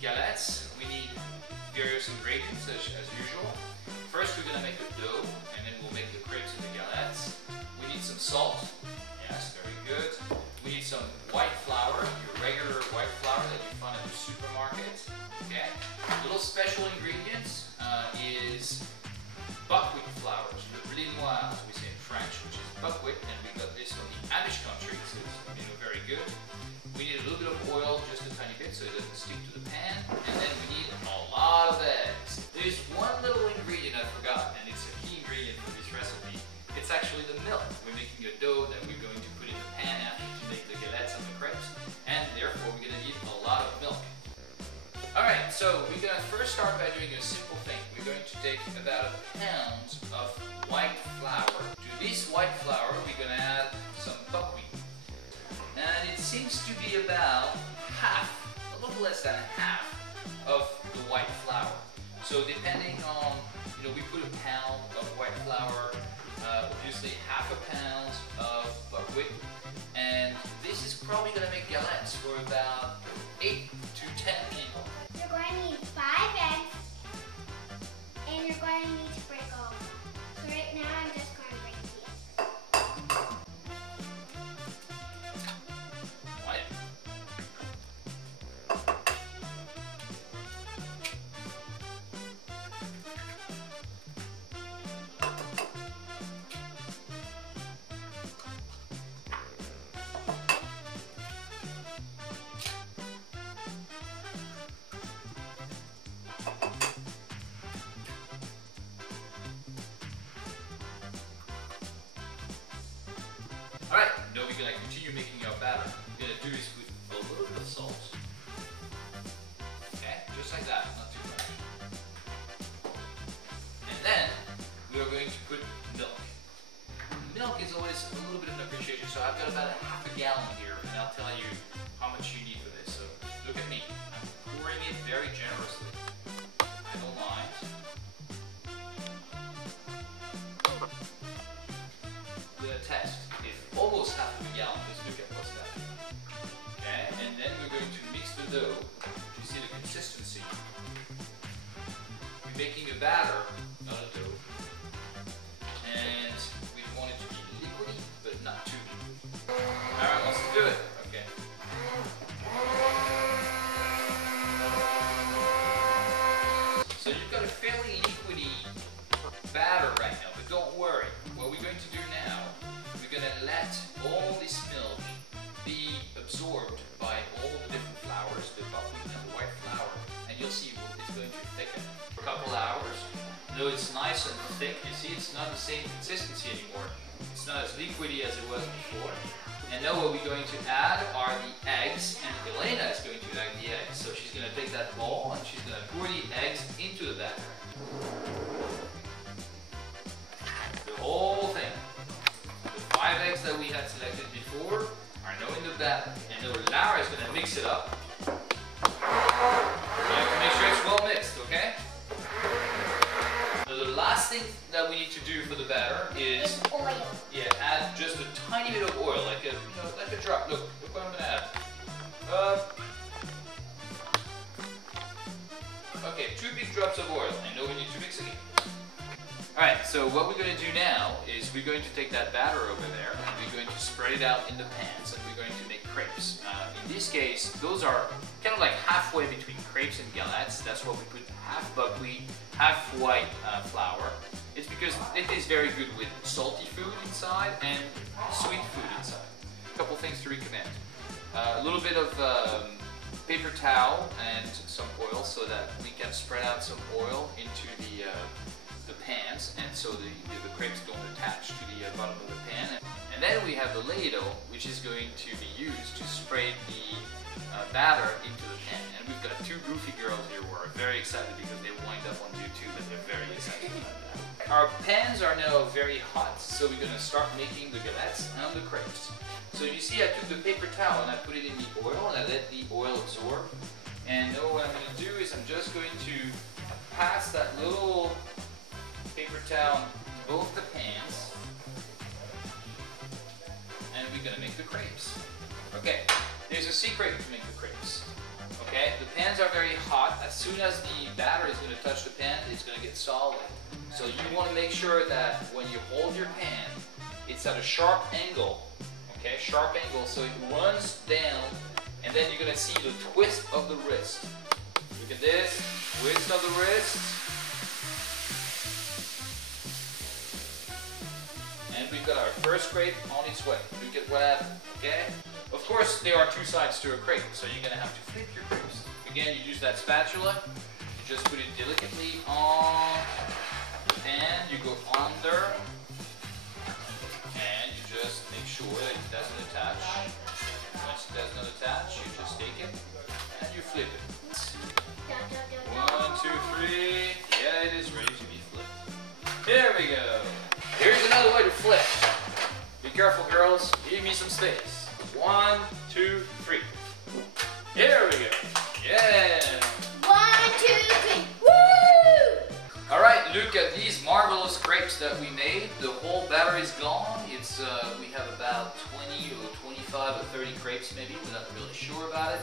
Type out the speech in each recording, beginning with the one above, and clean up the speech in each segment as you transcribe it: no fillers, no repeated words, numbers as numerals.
galettes, we need various ingredients as usual. First, we're going to make the dough, and then we'll make the crepes and the galettes. We need some salt. Yes, very good. We need some white flour, your regular white flour that you find at the supermarket. Okay. Little special ingredients is buckwheat flour, le blé noir, as we say in French, which is buckwheat, and we got this from the Amish country, so it's very good. We need a little bit of oil, just a tiny bit, so it doesn't stick to the pan, and then we need a lot of eggs. There's one little ingredient I forgot, and it's a key ingredient for this recipe. It's actually the milk. We're making a dough that we're going to put in the pan after to make the galettes and the crepes, and therefore we're going to need a lot of milk. Alright, so we're going to first start by doing a simple thing. We're going to take about a pound of white flour. To this white flour, we're going to add some buckwheat. And it seems to be about half, a little less than half of the white flour. So depending on, we put a pound of white flour, obviously half a pound of buckwheat, and this is probably going to make galettes for about 8 to 10 people. You're going to need 5 eggs, and you're going to need to break all of them. So right now I'm just going to break the eggs. Alright, now we're going to continue making our batter. What we're going to do is put a little bit of salt. Okay, just like that, not too much. And then we are going to put milk. Milk is always a little bit of an appreciation, so I've got about half a gallon here, and I'll tell you how much you need for this. So look at me, I'm pouring it very generously. I don't mind. We're going to test. Almost half of a gallon, let's look at what's that. Okay, and then we're going to mix the dough to see the consistency. We're making a batter, not a dough. And we want it to be liquidy, but not too liquidy. Aaron wants to do it. Okay. So you've got a fairly liquidy batter right now, but don't worry. What we're going to do now, we're going to let all this milk be absorbed by all the different flours, the buckwheat and the white flour, and you'll see it's going to thicken for a couple hours. Though it's nice and thick, you see it's not the same consistency anymore. It's not as liquidy as it was before. And now what we're going to add are the eggs, and Elena is going to add the eggs. So she's going to take that bowl and she's going to pour the eggs into the batter. The whole thing. 5 eggs that we had selected before are now in the batter, and now Lara is going to mix it up. You have to make sure it's well mixed, okay? Now the last thing that we need to do for the batter is oil. Yeah, add just a tiny bit of oil, like a drop. Look what I'm going to add. Okay, 2 big drops of oil, and now we need to mix it. Alright, so what we're going to do now is we're going to take that batter over there and we're going to spread it out in the pans and we're going to make crepes. In this case, those are kind of like halfway between crepes and galettes. That's why we put half buckwheat, half white flour. It's because it is very good with salty food inside and sweet food inside. A couple things to recommend. A little bit of paper towel and some oil so that we can spread out some oil into the pans, and so the crepes don't attach to the bottom of the pan. And then we have the ladle, which is going to be used to spray the batter into the pan. And we've got 2 goofy girls here who are very excited because they wind up on YouTube and they're very excited about that. Our pans are now very hot, so we're going to start making the galettes and the crepes. So you see I took the paper towel and I put it in the oil and I let the oil absorb. And now what I'm going to do is I'm just going to pass that little paper towel in both the pans, and we're going to make the crepes. Okay, There's a secret to make the crepes. Okay, the pans are very hot. As soon as the batter is going to touch the pan, it's going to get solid. So you want to make sure that when you hold your pan, it's at a sharp angle. Okay, sharp angle, so it runs down, and then you're going to see the twist of the wrist. Look at this, twist of the wrist. And we've got our first crepe on its way. Look at what happened, okay? Of course, there are two sides to a crepe, so you're gonna have to flip your crepes. Again, you use that spatula, you just put it delicately on the pan, you go under, and you just make sure that it doesn't attach. Once it does not attach, you just take it, and you flip it. 1, 2, 3, yeah, it is ready to be flipped. There we go. Here's another way to flip. Be careful, girls, give me some space. 1, 2, 3. Here we go. Yeah. 1, 2, 3. Woo! Alright, look at these marvelous crepes that we made. The whole batter is gone. It's we have about 20 or 25 or 30 crepes maybe. We're not really sure about it.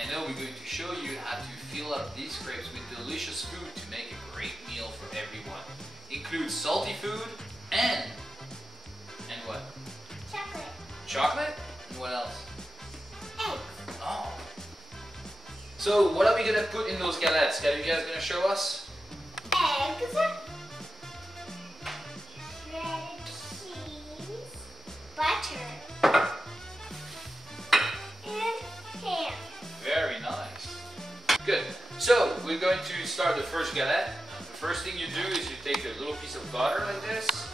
And now we're going to show you how to fill up these crepes with delicious food to make a great meal for everyone. Includes salty food and what? Chocolate. Chocolate? And what else? Eggs. Oh. So what are we gonna put in those galettes? Are you guys gonna show us? Eggs. Shredded cheese. Butter. And ham. Very nice. Good. So we're going to start the first galette. The first thing you do is you take a little piece of butter like this,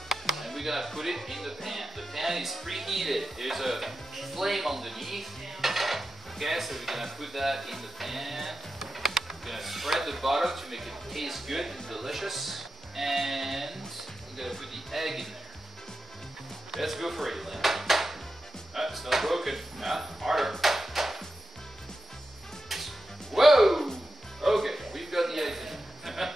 and we're gonna put it in the pan. The pan is preheated. There's a flame underneath. Okay, so we're gonna put that in the pan. We're gonna spread the butter to make it taste good and delicious. And we're gonna put the egg in there. Let's go for it, Elaine. Ah, it's not broken. Ah, harder. Whoa! Okay, we've got the eggs in there.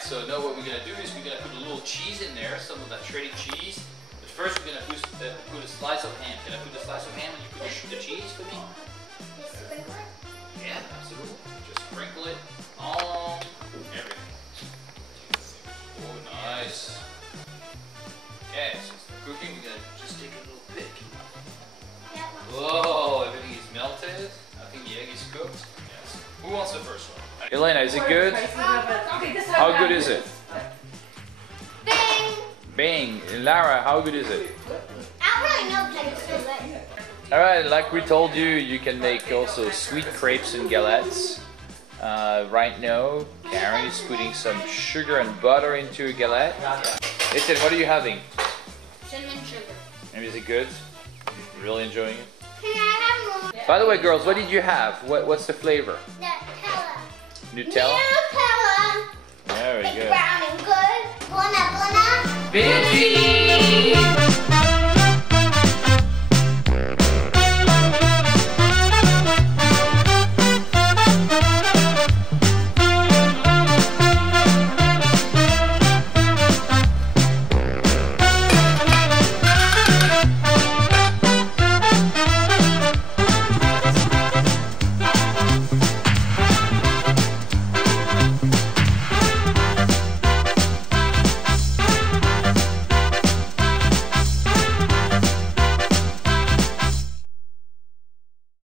So now what we're going to do is we're going to put a little cheese in there, some of that shredded cheese. But first we're going to put a slice of ham. Can I put a slice of ham and you put the cheese for me? Sprinkle it? Yeah, absolutely. Just sprinkle it on everything. Oh, nice. Okay, so it's cooking. We're going to just take a little bit. Whoa, everything is melted. I think the egg is cooked. Yes. Who wants the first one? Elena, is it good? How good is it? Bang! Bang! Lara, how good is it? I don't really know because it's so good. Alright, like we told you, you can make also sweet crepes and galettes. Right now, Karen is putting some sugar and butter into a galette. Listen, what are you having? Cinnamon sugar. And is it good? Really enjoying it? Can I have more? By the way, girls, what did you have? What's the flavor? Nutella. Nutella? Nutella. Very It's good. brown and good. Buona, buona. Benji!